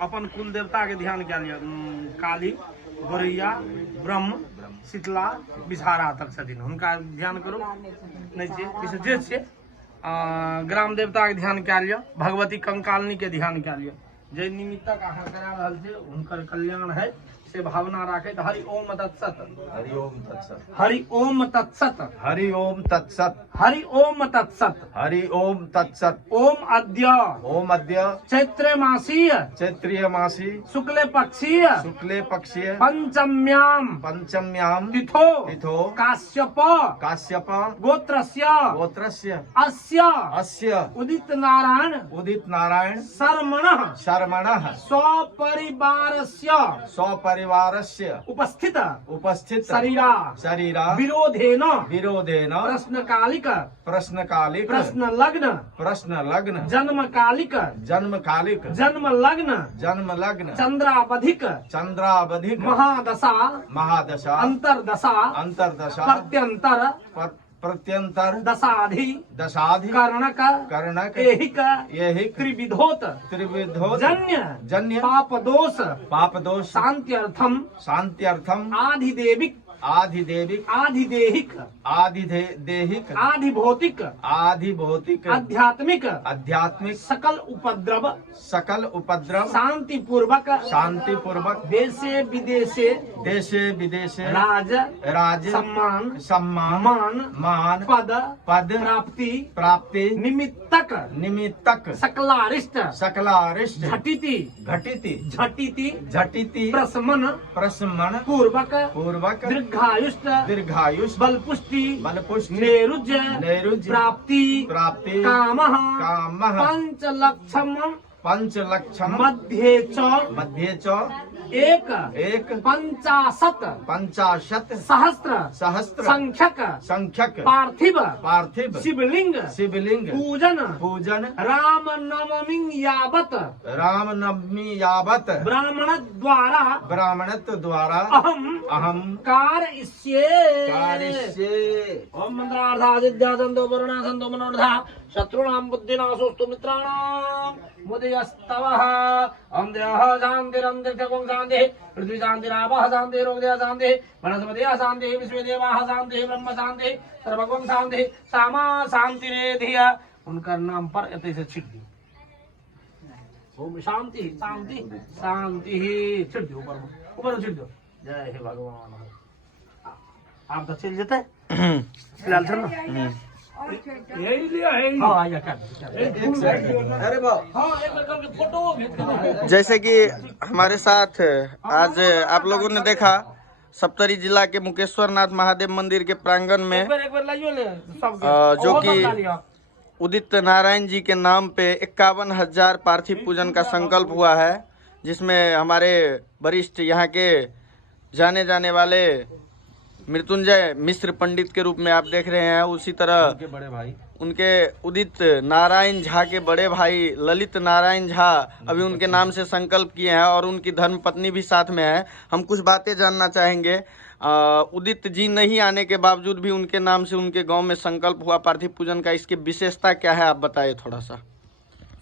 अपन कुल देवता के ध्यान क्या लिया? काली, गोरैया, ब्रह्म, शीतला, विषहारा तक छथिन, हुनका ध्यान करो। नहीं छे जे छे ग्राम देवता के ध्यान क्या लिया? भगवती कंकालनी के ध्यान क्या लिया? जे निमित्तक अहाँ करा रहल छे हुनकर कल्याण है से भावना राखे। हरि ओम तत्सत, हरि ओम तत्सत, हरि ओम तत्सत, हरि ओम तत्सत, हरि ओम तत्सत, हरि ओम तत्सत। ओम अद्य चैत्र चैत्रीय मासी शुक्ल पक्षीय शुक्ले पक्षीय पंचम्याम तिथो काश्यप गोत्रस्य अस्य उदित नारायण शर्मणः स्वपरिवारस्य उपस्थित शरीरा विरोधेन प्रश्नकालिक प्रश्न लग्न जन्म लग्न चंद्रावधिक महादशा अंतरदशा प्रत्यंतर दशाधि कर्णक ऐहिक त्रिविधोत जन्य पाप दोष शांत्यर्थम आधिदेहिक आधिभौतिक आध्यात्मिक सकल उपद्रव शांति पूर्वक देशे विदेशे राज सम्मान पद प्राप्ति निमित्तक सकलारिष्ट झटिति प्रशमन पूर्वक दीर्घायुष बलपुष्टि नैरुज्य प्राप्ति कामः पंचलक्षम मध्ये च एक 50 सहस्त्र संख्यक पार्थिव शिवलिंग पूजन रामनवमी यावत ब्राह्मणत्व द्वारा अहम कारयिष्ये। ओम मंत्रार्धादिद्यासंतो वरुणासंतो मनोरथा शत्रुणां बुद्धिनाशोस्तु मित्राणां मुदयस्तवः। ओम देवः शान्तिरन्तरिक्षं शान्तिः पृथ्वी शान्तिरापः शान्तिरोगदयः शान्तिः वनस्पतयः शान्तिः विश्वदेवाः शान्तिः ब्रह्म शान्तिः सर्वगुण शान्तिः सामा शान्तिरेधिय। उनका नाम पर ऐसे से छिट दी। ओम शांति शांति शांति छिट दो ऊपर छिट दो। जय हे भगवान। आप तो चल जाते फिलहाल था ना जैसे कि हमारे साथ आज आप लोगों ने देखा सप्तरी जिला के मुकेश्वरनाथ महादेव मंदिर के प्रांगण में जो कि उदित नारायण जी के नाम पे 51,000 पार्थिव पूजन का संकल्प हुआ है, जिसमें हमारे वरिष्ठ यहाँ के जाने जाने वाले मृत्युंजय मिश्र पंडित के रूप में आप देख रहे हैं। उसी तरह उनके बड़े भाई उनके उदित नारायण झा के बड़े भाई ललित नारायण झा अभी उनके नाम से संकल्प किए हैं और उनकी धर्मपत्नी भी साथ में है। हम कुछ बातें जानना चाहेंगे। उदित जी नहीं आने के बावजूद भी उनके नाम से उनके गांव में संकल्प हुआ पार्थिव पूजन का, इसकी विशेषता क्या है आप बताइए थोड़ा सा।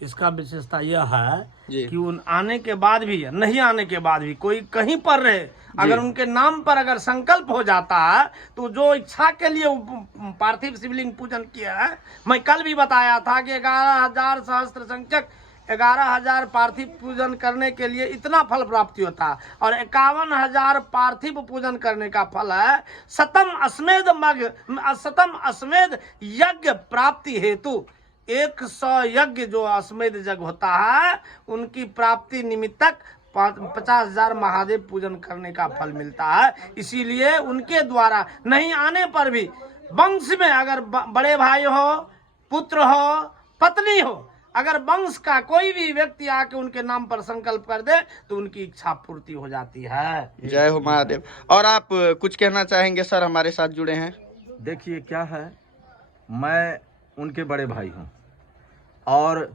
इसका विशेषता यह है कि उन आने के बाद भी नहीं आने के बाद भी कोई कहीं पर रहे, अगर उनके नाम पर अगर संकल्प हो जाता है तो जो इच्छा के लिए पार्थिव शिवलिंग पूजन किया है, मैं कल भी बताया था कि 11,000 सहस्त्र संख्यक 11,000 पार्थिव पूजन करने के लिए इतना फल प्राप्ति होता है और 51,000 पार्थिव पूजन करने का फल है शतम अश्वमेध यज्ञ प्राप्ति हेतु 100 यज्ञ जो अश्वमेध यज्ञ होता है उनकी प्राप्ति निमित्तक 50,000 महादेव पूजन करने का फल मिलता है। इसीलिए उनके द्वारा नहीं आने पर भी वंश में अगर बड़े भाई हो, पुत्र हो, पत्नी हो, अगर वंश का कोई भी व्यक्ति आके उनके नाम पर संकल्प कर दे तो उनकी इच्छा पूर्ति हो जाती है। जय हो महादेव। और आप कुछ कहना चाहेंगे सर, हमारे साथ जुड़े हैं। देखिए क्या है, मैं उनके बड़े भाई हूँ और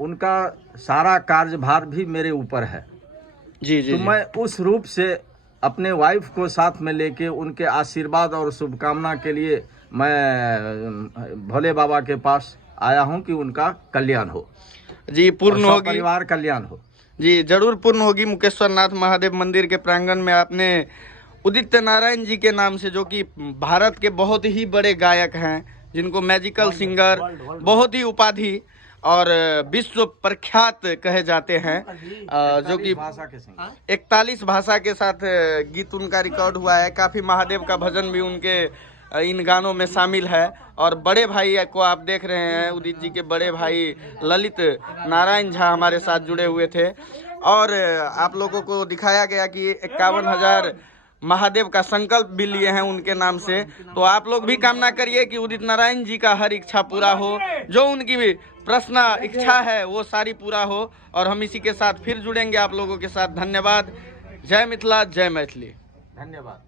उनका सारा कार्यभार भी मेरे ऊपर है। जी जी तो जी। मैं उस रूप से अपने वाइफ को साथ में लेके उनके आशीर्वाद और शुभकामना के लिए मैं भोले बाबा के पास आया हूं कि उनका कल्याण हो, जी पूर्ण और होगी परिवार कल्याण हो। जी, जरूर पूर्ण होगी। मुकेश्वर नाथ महादेव मंदिर के प्रांगण में आपने उदित नारायण जी के नाम से, जो कि भारत के बहुत ही बड़े गायक हैं, जिनको मैजिकल सिंगर बहुत ही उपाधि और विश्व प्रख्यात कहे जाते हैं, जो कि भाषा के सिंह 41 भाषा के साथ गीत उनका रिकॉर्ड हुआ है। काफी महादेव का भजन भी उनके इन गानों में शामिल है। और बड़े भाई को आप देख रहे हैं, उदित जी के बड़े भाई ललित नारायण झा हमारे साथ जुड़े हुए थे। और आप लोगों को दिखाया गया कि 51,000 महादेव का संकल्प भी लिए हैं उनके नाम से। तो आप लोग भी कामना करिए कि उदित नारायण जी का हर इच्छा पूरा हो, जो उनकी भी प्रश्न इच्छा है वो सारी पूरा हो। और हम इसी के साथ फिर जुड़ेंगे आप लोगों के साथ। धन्यवाद। जय मिथिला, जय मैथिली। धन्यवाद।